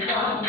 Thank you.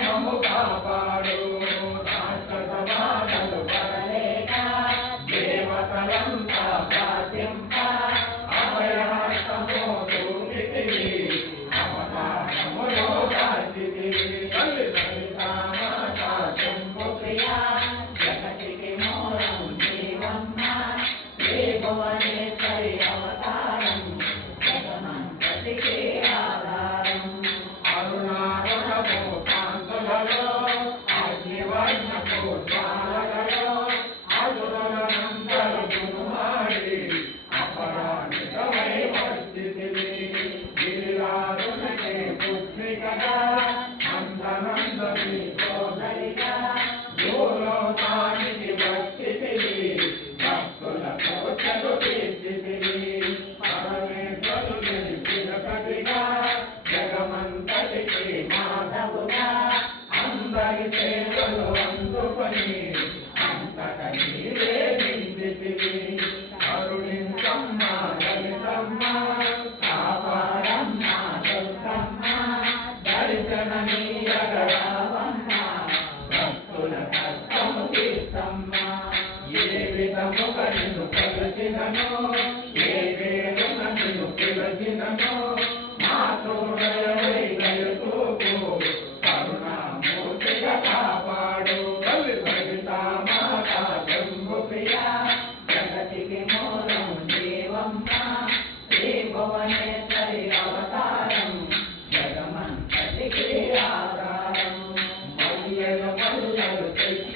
Vamos Papa, Papa. put on the paper.